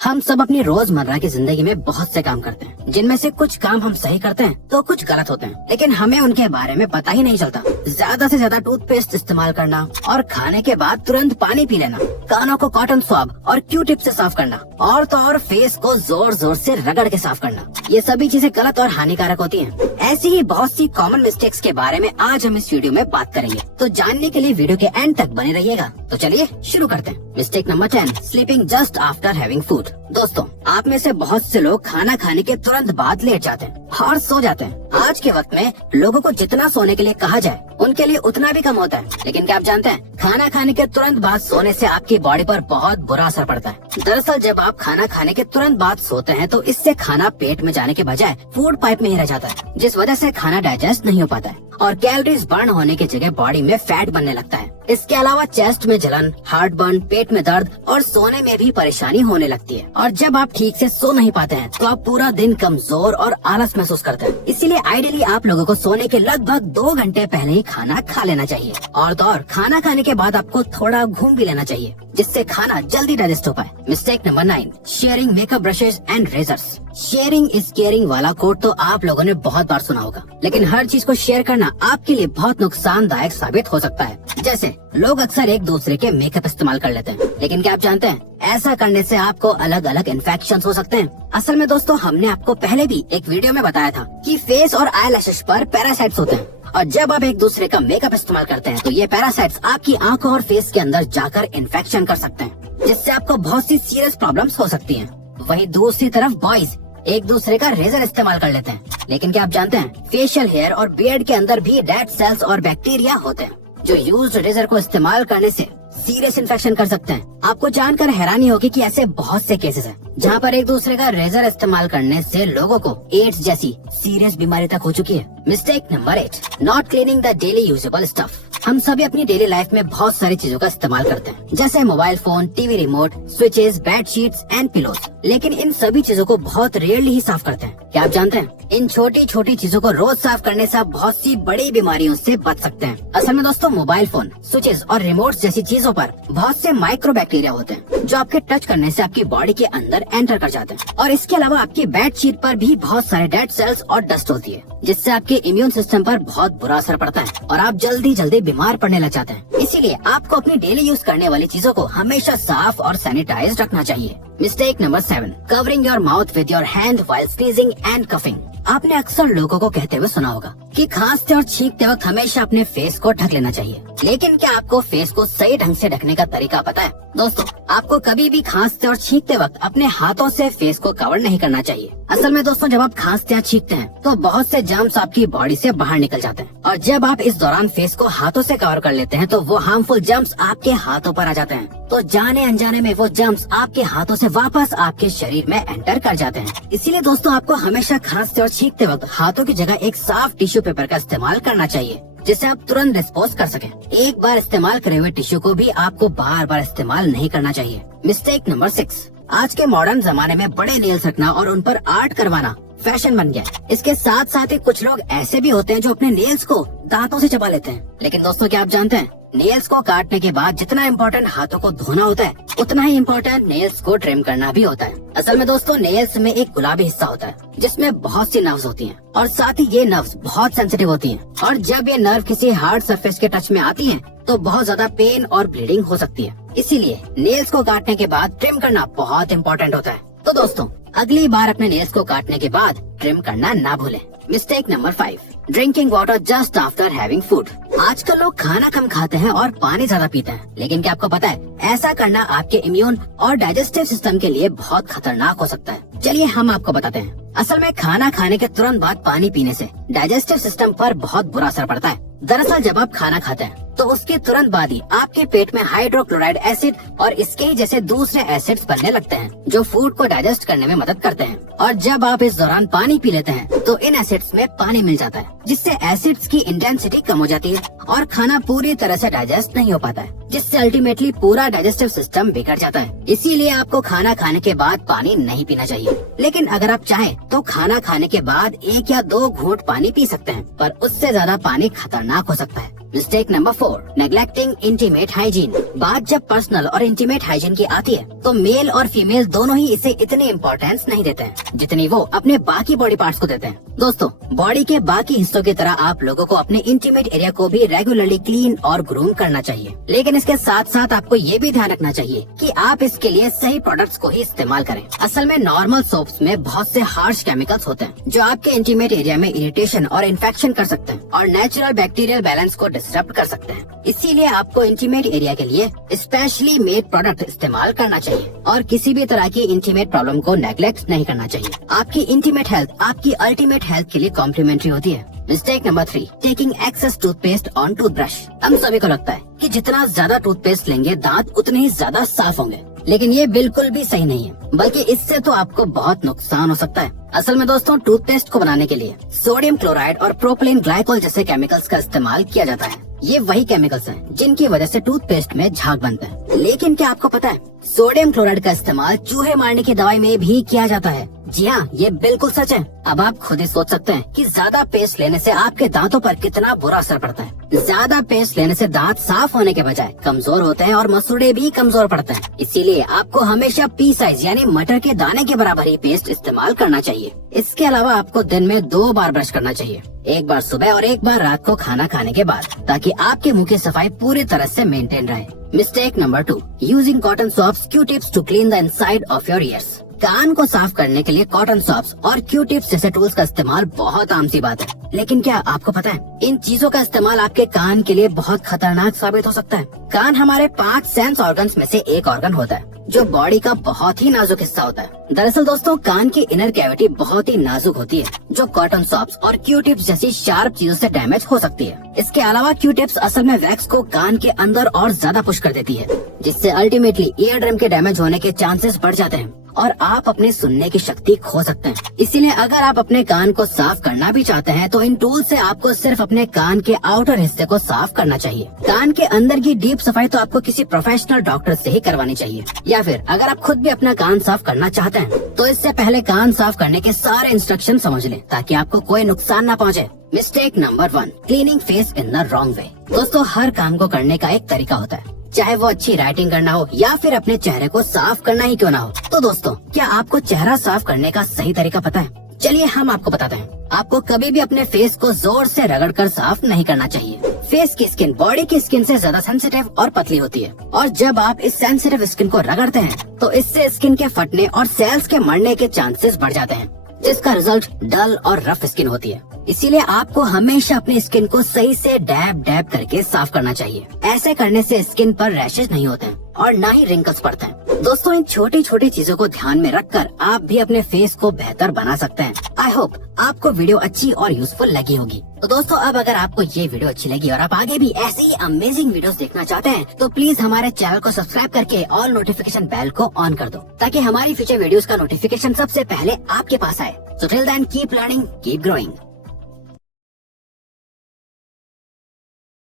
हम सब अपनी रोजमर्रा की जिंदगी में बहुत से काम करते हैं, जिनमें से कुछ काम हम सही करते हैं तो कुछ गलत होते हैं, लेकिन हमें उनके बारे में पता ही नहीं चलता। ज्यादा से ज्यादा टूथपेस्ट इस्तेमाल करना और खाने के बाद तुरंत पानी पी लेना, कानों को कॉटन स्वैब और क्यू टिप से साफ करना, और तो और फेस को जोर जोर से रगड़ के साफ करना, ये सभी चीजें गलत और हानिकारक होती हैं। ऐसी ही बहुत सी कॉमन मिस्टेक्स के बारे में आज हम इस वीडियो में बात करेंगे, तो जानने के लिए वीडियो के एंड तक बने रहिएगा। तो चलिए शुरू करते हैं। Mistake number 10, sleeping just after having food. दोस्तों, आप में से बहुत से लोग खाना खाने के तुरंत बाद लेट जाते हैं और सो जाते हैं। आज के वक्त में लोगों को जितना सोने के लिए कहा जाए उनके लिए उतना भी कम होता है, लेकिन क्या आप जानते हैं, खाना खाने के तुरंत बाद सोने से आपकी बॉडी पर बहुत बुरा असर पड़ता है। दरअसल जब आप खाना खाने के तुरंत बाद सोते हैं तो इससे खाना पेट में जाने के बजाय फूड पाइप में ही रह जाता है, जिस वजह से खाना डाइजेस्ट नहीं हो पाता है और कैलोरीज बर्न होने की जगह बॉडी में फैट बनने लगता है। इसके अलावा चेस्ट में जलन, हार्ट बर्न, पेट में दर्द और सोने में भी परेशानी होने लगती है। और जब आप ठीक से सो नहीं पाते हैं तो आप पूरा दिन कमजोर और आलस महसूस करते हैं। इसीलिए आइडियली आप लोगों को सोने के लगभग 2 घंटे पहले ही खाना खा लेना चाहिए, और तो और खाना खाने के बाद आपको थोड़ा घूम भी लेना चाहिए, जिससे खाना जल्दी डाइजेस्ट हो पाए। Mistake number 9, sharing makeup brushes and razors. Sharing is caring वाला कोट तो आप लोगों ने बहुत बार सुना होगा, लेकिन हर चीज को शेयर करना आपके लिए बहुत नुकसानदायक साबित हो सकता है। जैसे लोग अक्सर एक दूसरे के मेकअप इस्तेमाल कर लेते हैं, लेकिन क्या आप जानते हैं, ऐसा करने से आपको अलग अलग इन्फेक्शंस हो सकते हैं। असल में दोस्तों, हमने आपको पहले भी एक वीडियो में बताया था कि फेस और आई लैशेस पर पैरासाइट्स होते हैं, और जब आप एक दूसरे का मेकअप इस्तेमाल करते हैं तो ये पैरासाइट्स आपकी आंखों और फेस के अंदर जाकर इन्फेक्शन कर सकते हैं, जिससे आपको बहुत सी सीरियस प्रॉब्लम्स हो सकती हैं। वहीं दूसरी तरफ बॉयज एक दूसरे का रेजर इस्तेमाल कर लेते हैं, लेकिन क्या आप जानते हैं, फेशियल हेयर और बियर्ड के अंदर भी डेड सेल्स और बैक्टीरिया होते हैं, जो यूज्ड रेजर को इस्तेमाल करने से सीरियस इन्फेक्शन कर सकते हैं। आपको जानकर हैरानी होगी कि ऐसे बहुत से केसेस हैं जहां पर एक दूसरे का रेजर इस्तेमाल करने से लोगों को एड्स जैसी सीरियस बीमारी तक हो चुकी है। Mistake number 8, not cleaning the daily usable stuff. हम सभी अपनी डेली लाइफ में बहुत सारी चीजों का इस्तेमाल करते हैं, जैसे mobile phone, TV remote, switches, bed sheets and pillows, लेकिन इन सभी चीजों को बहुत रेयरली ही साफ करते हैं। क्या आप जानते हैं, इन छोटी छोटी चीजों को रोज साफ करने से आप बहुत सी बड़ी बीमारियों से बच सकते हैं। असल में दोस्तों, मोबाइल फोन, स्विचेस और रिमोट जैसी चीजों पर बहुत से माइक्रो बैक्टीरिया होते हैं, जो आपके टच करने से आपकी बॉडी के अंदर एंटर कर जाते हैं। और इसके अलावा आपकी बेड शीट पर भी बहुत सारे डेड सेल्स और डस्ट होती है, जिससे आपके इम्यून सिस्टम पर बहुत बुरा असर पड़ता है और आप जल्दी जल्दी बीमार पड़ने लग जाते हैं। इसीलिए आपको अपनी डेली यूज करने वाली चीजों को हमेशा साफ और सैनिटाइज रखना चाहिए। Mistake number 7, covering your mouth with your hand while sneezing and coughing. आपने अक्सर लोगों को कहते हुए सुना होगा कि खांसते और छींकते वक्त हमेशा अपने फेस को ढक लेना चाहिए, लेकिन क्या आपको फेस को सही ढंग से ढकने का तरीका पता है? दोस्तों, आपको कभी भी खांसते और छींकते वक्त अपने हाथों से फेस को कवर नहीं करना चाहिए। असल में दोस्तों, जब आप खांसते या छींकते हैं तो बहुत से जर्म्स आपकी बॉडी से बाहर निकल जाते हैं, और जब आप इस दौरान फेस को हाथों से कवर कर लेते हैं तो वो हार्मफुल जर्म्स आपके हाथों पर आ जाते हैं, तो जाने अनजाने में वो जर्म्स आपके हाथों से वापस आपके शरीर में एंटर कर जाते हैं। इसीलिए दोस्तों, आपको हमेशा खांसते और छींकते वक्त हाथों की जगह एक साफ टिश्यू पेपर का इस्तेमाल करना चाहिए, जिससे आप तुरंत डिस्पोज कर सकें। एक बार इस्तेमाल करे हुए टिश्यू को भी आपको बार बार इस्तेमाल नहीं करना चाहिए। मिस्टेक नंबर 6, आज के मॉडर्न जमाने में बड़े नेल्स रखना और उन पर आर्ट करवाना फैशन बन गया है। इसके साथ साथ ही कुछ लोग ऐसे भी होते हैं जो अपने नेल्स को दांतों से चबा लेते हैं, लेकिन दोस्तों, क्या आप जानते हैं, नेल्स को काटने के बाद जितना इम्पोर्टेंट हाथों को धोना होता है, उतना ही इम्पोर्टेंट नेल्स को ट्रिम करना भी होता है। असल में दोस्तों, नेल्स में एक गुलाबी हिस्सा होता है जिसमें बहुत सी नर्व्स होती हैं, और साथ ही ये नर्व्स बहुत सेंसिटिव होती हैं, और जब ये नर्व किसी हार्ड सरफेस के टच में आती हैं तो बहुत ज्यादा पेन और ब्लीडिंग हो सकती है। इसीलिए नेल्स को काटने के बाद ट्रिम करना बहुत इम्पोर्टेंट होता है। तो दोस्तों, अगली बार अपने नेल्स को काटने के बाद ट्रिम करना ना भूलें। Mistake number 5, drinking water just after having food. आजकल लोग खाना कम खाते हैं और पानी ज्यादा पीते हैं, लेकिन क्या आपको पता है, ऐसा करना आपके इम्यून और डाइजेस्टिव सिस्टम के लिए बहुत खतरनाक हो सकता है। चलिए हम आपको बताते हैं। असल में खाना खाने के तुरंत बाद पानी पीने से डाइजेस्टिव सिस्टम पर बहुत बुरा असर पड़ता है। दरअसल जब आप खाना खाते हैं तो उसके तुरंत बाद ही आपके पेट में हाइड्रोक्लोराइड एसिड और इसके ही जैसे दूसरे एसिड्स बनने लगते हैं, जो फूड को डाइजेस्ट करने में मदद करते हैं। और जब आप इस दौरान पानी पी लेते हैं तो इन एसिड्स में पानी मिल जाता है, जिससे एसिड्स की इंटेंसिटी कम हो जाती है और खाना पूरी तरह से डाइजेस्ट नहीं हो पाता है, जिससे अल्टीमेटली पूरा डाइजेस्टिव सिस्टम बिगड़ जाता है। इसीलिए आपको खाना खाने के बाद पानी नहीं पीना चाहिए। लेकिन अगर आप चाहें तो खाना खाने के बाद 1 या 2 घूंट पानी पी सकते हैं, पर उससे ज्यादा पानी खतरनाक हो सकता है। Mistake number 4, neglecting intimate hygiene. बात जब पर्सनल और इंटीमेट हाइजीन की आती है तो मेल और फीमेल दोनों ही इसे इतनी इम्पोर्टेंस नहीं देते हैं जितनी वो अपने बाकी बॉडी पार्ट्स को देते हैं। दोस्तों, बॉडी के बाकी हिस्सों की तरह आप लोगों को अपने इंटीमेट एरिया को भी रेगुलरली क्लीन और ग्रूम करना चाहिए। लेकिन इसके साथ साथ आपको ये भी ध्यान रखना चाहिए कि आप इसके लिए सही प्रोडक्ट्स को ही इस्तेमाल करें। असल में नॉर्मल सोप्स में बहुत से हार्श केमिकल्स होते हैं जो आपके इंटीमेट एरिया में इरिटेशन और इन्फेक्शन कर सकते हैं और नेचुरल बैक्टीरियल बैलेंस को डिस्टर्ब कर सकते हैं। इसीलिए आपको इंटीमेट एरिया के लिए स्पेशली मेड प्रोडक्ट इस्तेमाल करना चाहिए और किसी भी तरह की इंटीमेट प्रॉब्लम को नेग्लेक्ट नहीं करना चाहिए। आपकी इंटीमेट हेल्थ आपकी अल्टीमेट हेल्थ के लिए कॉम्प्लीमेंट्री होती है। Mistake number 3, taking excess toothpaste on toothbrush. हम सभी को लगता है कि जितना ज्यादा टूथपेस्ट लेंगे दांत उतने ही ज्यादा साफ होंगे, लेकिन ये बिल्कुल भी सही नहीं है, बल्कि इससे तो आपको बहुत नुकसान हो सकता है। असल में दोस्तों, टूथपेस्ट को बनाने के लिए सोडियम क्लोराइड और प्रोपिलीन ग्लाइकोल जैसे केमिकल्स का इस्तेमाल किया जाता है। ये वही केमिकल्स हैं जिनकी वजह से टूथपेस्ट में झाग बनता है। लेकिन क्या आपको पता है, सोडियम क्लोराइड का इस्तेमाल चूहे मारने की दवाई में भी किया जाता है। जी हाँ, ये बिल्कुल सच है। अब आप खुद ही सोच सकते हैं कि ज्यादा पेस्ट लेने से आपके दांतों पर कितना बुरा असर पड़ता है। ज्यादा पेस्ट लेने से दांत साफ होने के बजाय कमजोर होते हैं और मसूड़े भी कमजोर पड़ते हैं। इसीलिए आपको हमेशा पी साइज यानी मटर के दाने के बराबर ही पेस्ट इस्तेमाल करना चाहिए। इसके अलावा आपको दिन में 2 बार ब्रश करना चाहिए, 1 बार सुबह और 1 बार रात को खाना खाने के बाद, ताकि आपके मुंह की सफाई पूरी तरह से मेंटेन रहे। Mistake number 2, using cotton swabs, Q tips to clean the inside of your ears. कान को साफ करने के लिए कॉटन सॉप्स और क्यू टिप्स जैसे टूल्स का इस्तेमाल बहुत आम सी बात है। लेकिन क्या आपको पता है, इन चीजों का इस्तेमाल आपके कान के लिए बहुत खतरनाक साबित हो सकता है। कान हमारे 5 सेंस ऑर्गन्स में से एक ऑर्गन होता है जो बॉडी का बहुत ही नाजुक हिस्सा होता है। दरअसल दोस्तों, कान की इनर कैविटी बहुत ही नाजुक होती है जो कॉटन सॉप्स और क्यू टिप्स जैसी शार्प चीजों से डैमेज हो सकती है। इसके अलावा क्यू टिप्स असल में वैक्स को कान के अंदर और ज्यादा पुश कर देती है, जिससे अल्टीमेटली ईयर ड्रम के डैमेज होने के चांसेस बढ़ जाते हैं और आप अपने सुनने की शक्ति खो सकते हैं। इसीलिए अगर आप अपने कान को साफ करना भी चाहते हैं तो इन टूल से आपको सिर्फ अपने कान के आउटर हिस्से को साफ करना चाहिए। कान के अंदर की डीप सफाई तो आपको किसी प्रोफेशनल डॉक्टर से ही करवानी चाहिए, या फिर अगर आप खुद भी अपना कान साफ करना चाहते हैं तो इससे पहले कान साफ करने के सारे इंस्ट्रक्शन समझ लें ताकि आपको कोई नुकसान न पहुँचे। Mistake number 1, cleaning face in the wrong way. दोस्तों, हर काम को करने का एक तरीका होता है, चाहे वो अच्छी राइटिंग करना हो या फिर अपने चेहरे को साफ करना ही क्यों ना हो। तो दोस्तों, क्या आपको चेहरा साफ करने का सही तरीका पता है? चलिए हम आपको बताते हैं। आपको कभी भी अपने फेस को जोर से रगड़कर साफ नहीं करना चाहिए। फेस की स्किन बॉडी की स्किन से ज्यादा सेंसिटिव और पतली होती है, और जब आप इस सेंसिटिव स्किन को रगड़ते हैं तो इससे स्किन के फटने और सेल्स के मरने के चांसेस बढ़ जाते हैं, जिसका रिजल्ट डल और रफ स्किन होती है। इसीलिए आपको हमेशा अपनी स्किन को सही से डैब डैब करके साफ करना चाहिए। ऐसे करने से स्किन पर रैशेज नहीं होते हैं और न ही रिंकल्स पड़ते हैं। दोस्तों, इन छोटी छोटी चीजों को ध्यान में रखकर आप भी अपने फेस को बेहतर बना सकते हैं। आई होप आपको वीडियो अच्छी और यूजफुल लगी होगी। तो दोस्तों, अब अगर आपको ये वीडियो अच्छी लगी और आप आगे भी ऐसे ही अमेजिंग वीडियोस देखना चाहते हैं तो प्लीज हमारे चैनल को सब्सक्राइब करके ऑल नोटिफिकेशन बेल को ऑन कर दो, ताकि हमारी फ्यूचर वीडियोस का नोटिफिकेशन सबसे पहले आपके पास आए। So till then, keep learning, keep growing.